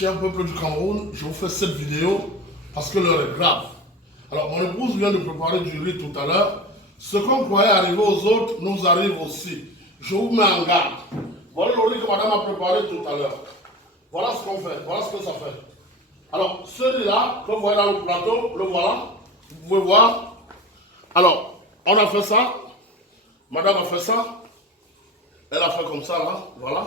cher peuple du Cameroun, je vous fais cette vidéo parce que l'heure est grave. Alors, mon épouse vient de préparer du riz tout à l'heure. Ce qu'on croyait arriver aux autres nous arrive aussi. Je vous mets en garde. Voilà le riz que madame a préparé tout à l'heure. Voilà ce qu'on fait, voilà ce que ça fait. Alors, celui-là, que vous voyez dans le plateau, le voilà. Vous pouvez voir. Alors, on a fait ça. Madame a fait ça. Elle a fait comme ça, là. Voilà.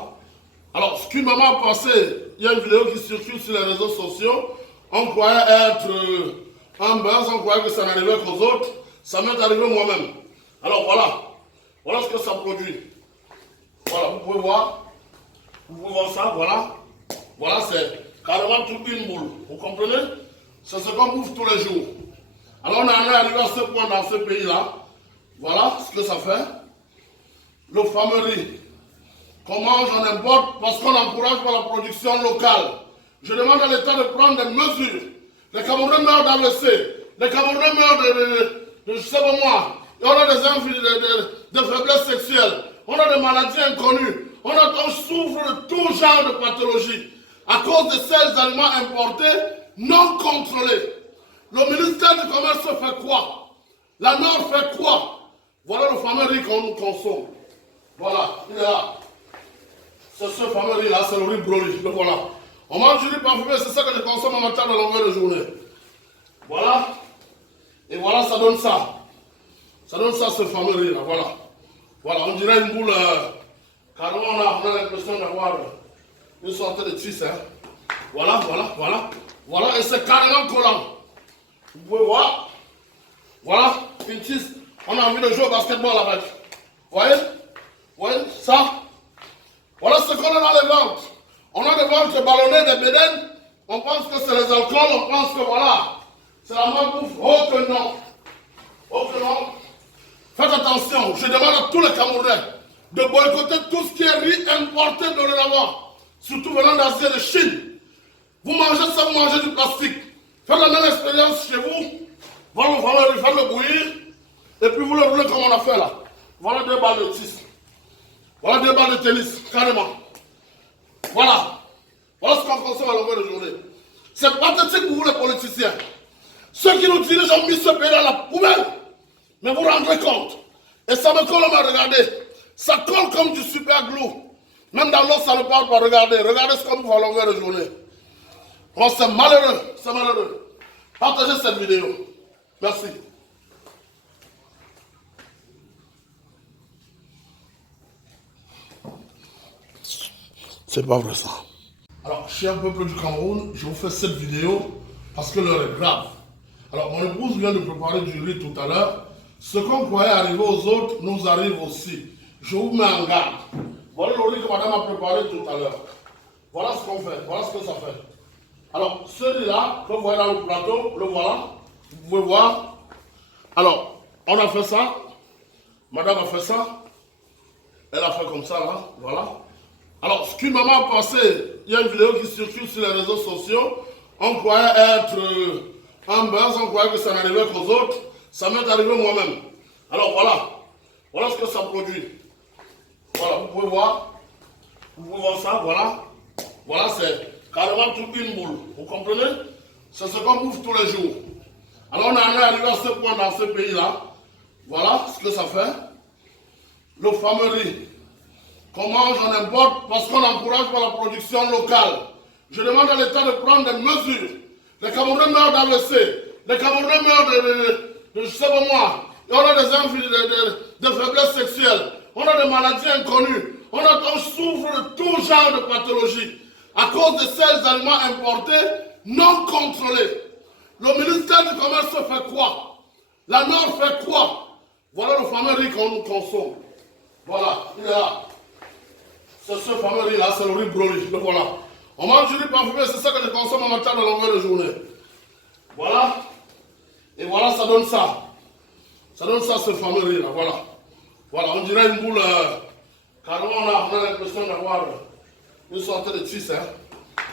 Alors, ce qu'une maman a pensé, il y a une vidéo qui circule sur les réseaux sociaux. On croyait être en base, on croyait que ça n'arrivait qu'aux autres. Ça m'est arrivé moi-même. Alors, voilà. Voilà ce que ça produit. Voilà, vous pouvez voir. Vous pouvez voir ça, voilà. Voilà, c'est carrément toute une boule. Vous comprenez? C'est ce qu'on bouffe tous les jours. Alors, on en est arrivé à ce point dans ce pays-là. Voilà ce que ça fait. Le fameux riz qu'on mange, on importe parce qu'on encourage par la production locale. Je demande à l'État de prendre des mesures. Les Camerounais meurent d'AVC. Les Camerounais meurent de je sais pas moi. Et on a des faiblesses sexuelles. On a des maladies inconnues. On souffre de tout genre de pathologies à cause de ces aliments importés non contrôlés. Le ministère du Commerce fait quoi? La Nord fait quoi? Voilà le fameux riz qu'on consomme. Voilà, il est là. C'est ce fameux riz là, c'est le riz broli. Le voilà. On mange du riz parfumé, c'est ça que je consomme en matière de longueur de journée. Voilà. Et voilà, ça donne ça. Ça donne ça, ce fameux riz là. Voilà. Voilà, on dirait une boule. Carrément, on a l'impression d'avoir une sorte de tisse. Hein. Voilà, voilà, voilà. Voilà, et c'est carrément collant. Vous pouvez voir. Voilà, une tisse. On a envie de jouer au basketball avec. Vous voyez? Vous voyez ça? Voilà ce qu'on a dans les ventres. On a des ventres ballonnés, des bédaines. On pense que c'est les alcools, on pense que voilà, c'est la malbouffe. Oh que non. Oh que non. Faites attention, je demande à tous les Camerounais de boycotter tout ce qui est riz importé dorénavant, surtout venant d'Asie et de Chine. Vous mangez ça, vous mangez du plastique. Faites la même expérience chez vous. Voilà, faites le bouillir. Et puis vous le roulez comme on a fait là. Voilà 2 balles de tisse. Voilà 2 balles de tennis, carrément. Voilà. Voilà ce qu'on consomme à longueur de journée. C'est pathétique pour vous les politiciens. Ceux qui nous dirigent ont mis ce pays dans la poubelle. Mais vous vous rendrez compte. Et ça me colle, regardez. Ça colle comme du super glue. Même dans l'eau, ça ne parle pas. Regardez. Regardez ce qu'on bouffe à longueur de journée. Oh, c'est malheureux. C'est malheureux. Partagez cette vidéo. Merci. C'est pas vrai ça. Alors, cher peuple du Cameroun, je vous fais cette vidéo parce que l'heure est grave. Alors, mon épouse vient de préparer du riz tout à l'heure. Ce qu'on croyait arriver aux autres nous arrive aussi. Je vous mets en garde. Voilà le riz que madame a préparé tout à l'heure. Voilà ce qu'on fait, voilà ce que ça fait. Alors, celui-là, que vous voyez dans le plateau, le voilà. Vous pouvez voir. Alors, on a fait ça. Madame a fait ça. Elle a fait comme ça, là. Voilà. Alors, ce qu'une maman a pensé, il y a une vidéo qui circule sur les réseaux sociaux. On croyait être en base, on croyait que ça n'arrivait qu'aux autres. Ça m'est arrivé moi-même. Alors, voilà. Voilà ce que ça produit. Voilà, vous pouvez voir. Vous pouvez voir ça, voilà. Voilà, c'est carrément toute une boule. Vous comprenez? C'est ce qu'on bouffe tous les jours. Alors, on en est arrivé à ce point dans ce pays-là. Voilà ce que ça fait. Le fameux riz qu'on mange, on importe parce qu'on encourage par la production locale. Je demande à l'État de prendre des mesures. Les Camerounais meurent d'AVC. Les Camerounais meurent de je sais pas moi. Et on a des faiblesses sexuelles. On a des maladies inconnues. On souffre de tout genre de pathologies à cause de ces aliments importés non contrôlés. Le ministère du Commerce fait quoi? La Nord fait quoi? Voilà le fameux riz qu'on consomme. Voilà, il est là. C'est ce fameux riz là, c'est le riz broli. Le voilà. On mange du riz parfumé, c'est ça que je consomme en matière de longueur de journée. Voilà. Et voilà, ça donne ça. Ça donne ça, ce fameux riz là. Voilà. Voilà, on dirait une boule. Carrément, on a l'impression d'avoir une sorte de tisse. Hein.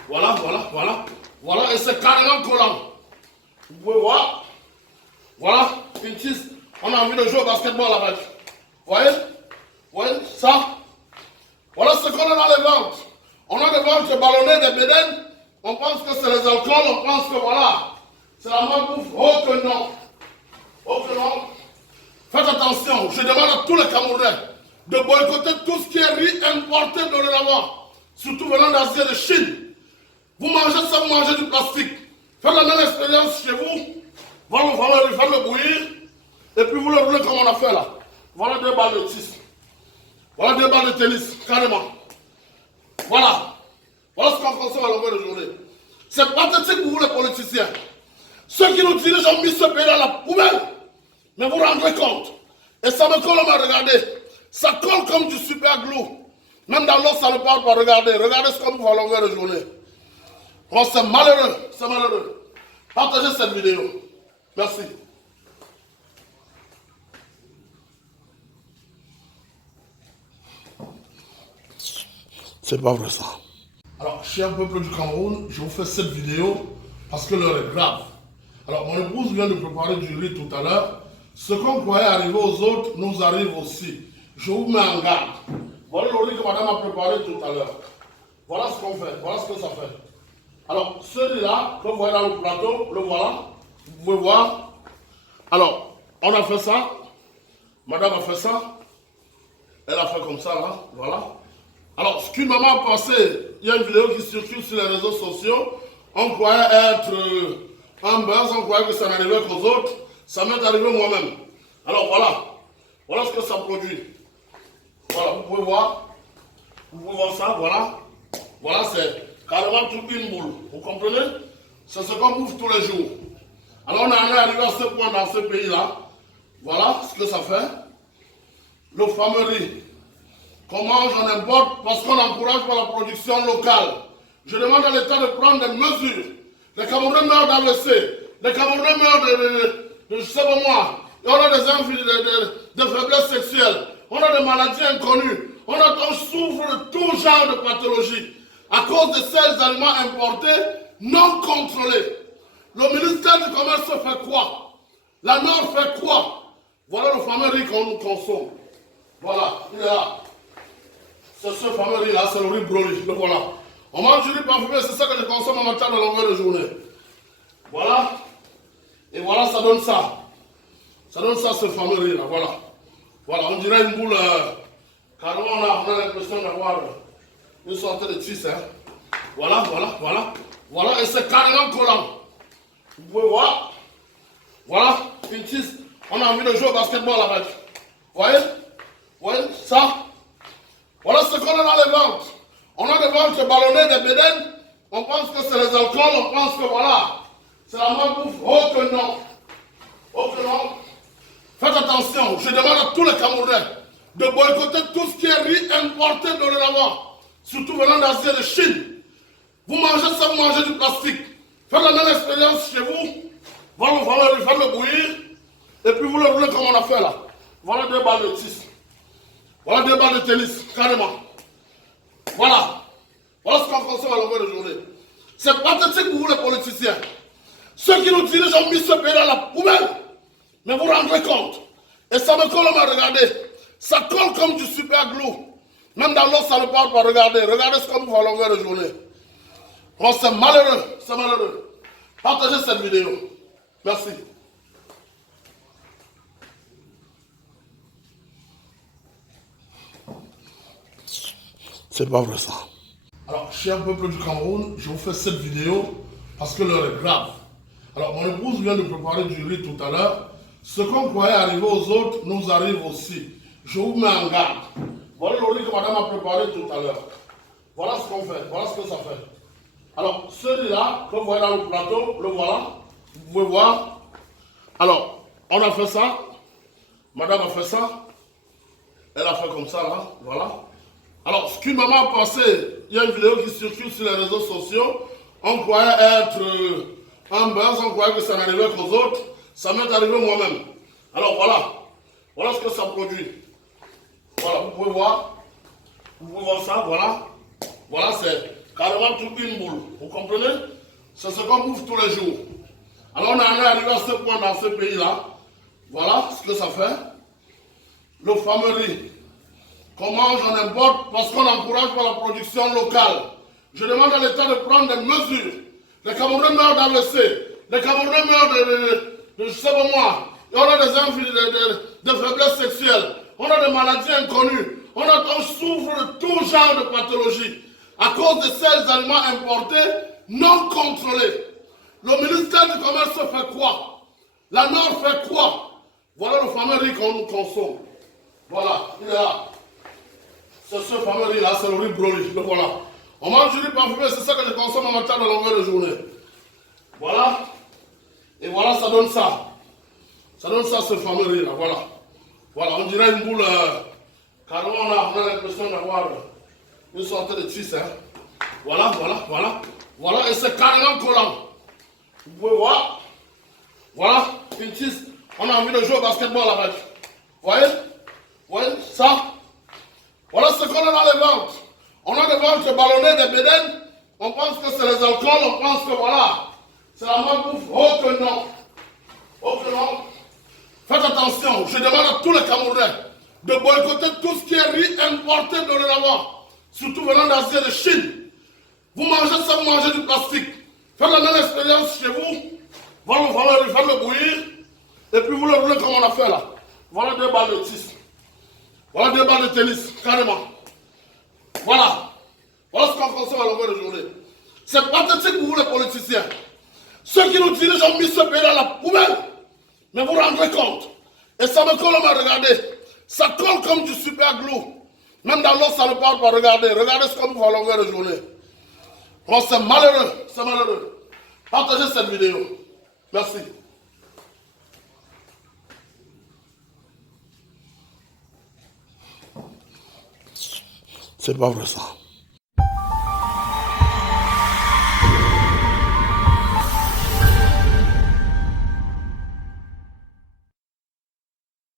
Voilà, voilà, voilà. Voilà, et c'est carrément collant. Vous pouvez voir. Voilà, une tisse. On a envie de jouer au basketball avec. Vous voyez? Vous voyez ça? Voilà ce qu'on a dans les ventres. On a des ventres ballonnés, des bédaines. On pense que c'est les alcools, on pense que voilà, c'est la malbouffe. Oh que non. Oh que non. Faites attention, je demande à tous les Camerounais de boycotter tout ce qui est riz importé de là-bas, surtout venant d'Asie et de Chine. Vous mangez ça, vous mangez du plastique. Faites la même expérience chez vous. Voilà, faites le bouillir. Et puis vous le roulez comme on a fait là. Voilà 2 balles de tennis. Voilà 2 balles de tennis, carrément. Voilà. Voilà ce qu'on consomme à longueur de journée. C'est pathétique pour vous les politiciens. Ceux qui nous dirigent ont mis ce pays dans la poubelle. Mais vous vous rendez compte. Et ça me colle à regarder. Ça colle comme du super glue. Même dans l'eau, ça ne parle pas. Regardez ce qu'on vous fait à longueur de journée. Bon, c'est malheureux. C'est malheureux. Partagez cette vidéo. Merci. C'est pas vrai ça. Alors, cher peuple du Cameroun, je vous fais cette vidéo parce que l'heure est grave. Alors, mon épouse vient de préparer du riz tout à l'heure. Ce qu'on croyait arriver aux autres nous arrive aussi. Je vous mets en garde. Voilà le riz que madame a préparé tout à l'heure. Voilà ce qu'on fait. Voilà ce que ça fait. Alors, celui-là, que vous voyez dans le plateau, le voilà. Vous pouvez voir. Alors, on a fait ça. Madame a fait ça. Elle a fait comme ça, là. Voilà. Alors, ce qu'une maman a pensé, il y a une vidéo qui circule sur les réseaux sociaux. On croyait être un buzz, on croyait que ça n'arrivait qu'aux autres. Ça m'est arrivé moi-même. Alors voilà. Voilà ce que ça produit. Voilà, vous pouvez voir. Vous pouvez voir ça, voilà. Voilà, c'est carrément toute une boule. Vous comprenez? C'est ce qu'on bouffe tous les jours. Alors on est arrivé à ce point dans ce pays-là. Voilà ce que ça fait. Le fameux riz qu'on mange, on importe parce qu'on encourage par la production locale. Je demande à l'État de prendre des mesures. Les Camerounais meurent d'AVC. Les Camerounais meurent de je sais pas moi. On a des faiblesses sexuelles. On a des maladies inconnues. On souffre de tout genre de pathologies à cause de ces aliments importés non contrôlés. Le ministère du Commerce fait quoi? La Nord fait quoi? Voilà le fameux riz qu'on consomme. Voilà, il est là. C'est ce fameux riz-là, c'est le riz brûlé. Le voilà. On mange du riz parfumé, c'est ça que je consomme en matin à longueur de journée. Voilà. Et voilà, ça donne ça. Ça donne ça, ce fameux riz-là. Voilà. Voilà, on dirait une boule. Carrément, on a l'impression d'avoir une sorte de tisse. Hein. Voilà, voilà, voilà. Voilà, et c'est carrément collant. Vous pouvez voir. Voilà, une tisse. On a envie de jouer au basketball avec. Vous voyez? Vous voyez ça? Voilà ce qu'on a dans les ventres. On a des ventres ballonnés, des bédaines. On pense que c'est les alcools, on pense que voilà, c'est la malbouffe. Oh que non. Oh que non. Faites attention, je demande à tous les Camerounais de boycotter tout ce qui est riz importé de là-bas, surtout venant d'Asie et de Chine. Vous mangez ça, vous mangez du plastique. Faites la même expérience chez vous. Voilà, faites le bouillir. Et puis vous le roulez comme on a fait là. Voilà 2 balles de tennis. Voilà 2 balles de tennis, carrément. Voilà. Voilà ce qu'on consomme à longueur de journée. C'est pathétique pour vous les politiciens. Ceux qui nous dirigent ont mis ce pays dans la poubelle. Mais vous vous rendez compte. Et ça me colle à regarder. Ça colle comme du super glue. Même dans l'eau, ça ne parle pas. Regardez ce qu'on vous fait à longueur de journée. Bon, c'est malheureux. C'est malheureux. Partagez cette vidéo. Merci. C'est pas vrai ça. Alors, cher peuple du Cameroun, je vous fais cette vidéo parce que l'heure est grave. Alors, mon épouse vient de préparer du riz tout à l'heure. Ce qu'on croyait arriver aux autres nous arrive aussi. Je vous mets en garde. Voilà le riz que madame a préparé tout à l'heure. Voilà ce qu'on fait. Voilà ce que ça fait. Alors, celui-là, que vous voyez dans le plateau, le voilà. Vous pouvez voir. Alors, on a fait ça. Madame a fait ça. Elle a fait comme ça, là. Voilà. Alors, ce qu'une maman a pensé, il y a une vidéo qui circule sur les réseaux sociaux. On croyait être un buzz, on croyait que ça n'arrivait qu'aux autres. Ça m'est arrivé moi-même. Alors voilà. Voilà ce que ça produit. Voilà, vous pouvez voir. Vous pouvez voir ça, voilà. Voilà, c'est carrément toute une boule. Vous comprenez? C'est ce qu'on bouffe tous les jours. Alors on est arrivé à ce point dans ce pays-là. Voilà ce que ça fait. Le fameux riz qu'on mange, on importe parce qu'on encourage par la production locale. Je demande à l'État de prendre des mesures. Les Camerounais meurent d'AVC, les Camerounais meurent de je sais pas moi. Et on a de faiblesses sexuelles, on a des maladies inconnues, on souffre de tout genre de pathologies à cause de ces aliments importés non contrôlés. Le ministère du Commerce fait quoi? La Nord fait quoi? Voilà le fameux riz qu'on consomme. Voilà, il est là. C'est ce fameux riz là, c'est le riz brûlé. Le voilà. On mange du riz parfumé, c'est ça que je consomme en matin de longueur de journée. Voilà. Et voilà, ça donne ça. Ça donne ça, ce fameux riz là, voilà. Voilà, on dirait une boule. Carrément, on a l'impression d'avoir une sorte de tisse. Hein. Voilà, voilà, voilà. Voilà, et c'est carrément collant. Vous pouvez voir. Voilà, une tisse. On a envie de jouer au basketball avec. Vous voyez ça? Voilà ce qu'on a dans les ventres. On a des ventres ballonnés, des bédaines. On pense que c'est les alcools, on pense que voilà. C'est la malbouffe. Oh que non. Oh que non. Faites attention, je demande à tous les Camerounais de boycotter tout ce qui est riz importé dorénavant, surtout venant d'Asie et de Chine. Vous mangez ça, vous mangez du plastique. Faites la même expérience chez vous. Voilà le fameux riz, faites-le bouillir. Et puis vous le roulez comme on a fait là. Voilà 2 balles de tis. Voilà 2 balles de tennis, carrément. Voilà. Voilà ce qu'on consomme à longueur de journée. C'est pathétique pour vous les politiciens. Ceux qui nous dirigent ont mis ce pays dans la poubelle. Mais vous vous rendez compte. Et ça me colle, regardez. Ça colle comme du super glue. Même dans l'eau, ça ne part pas. Regardez. Regardez ce qu'on vous à longueur de journée. Oh, c'est malheureux. C'est malheureux. Partagez cette vidéo. Merci. C'est pas vrai ça.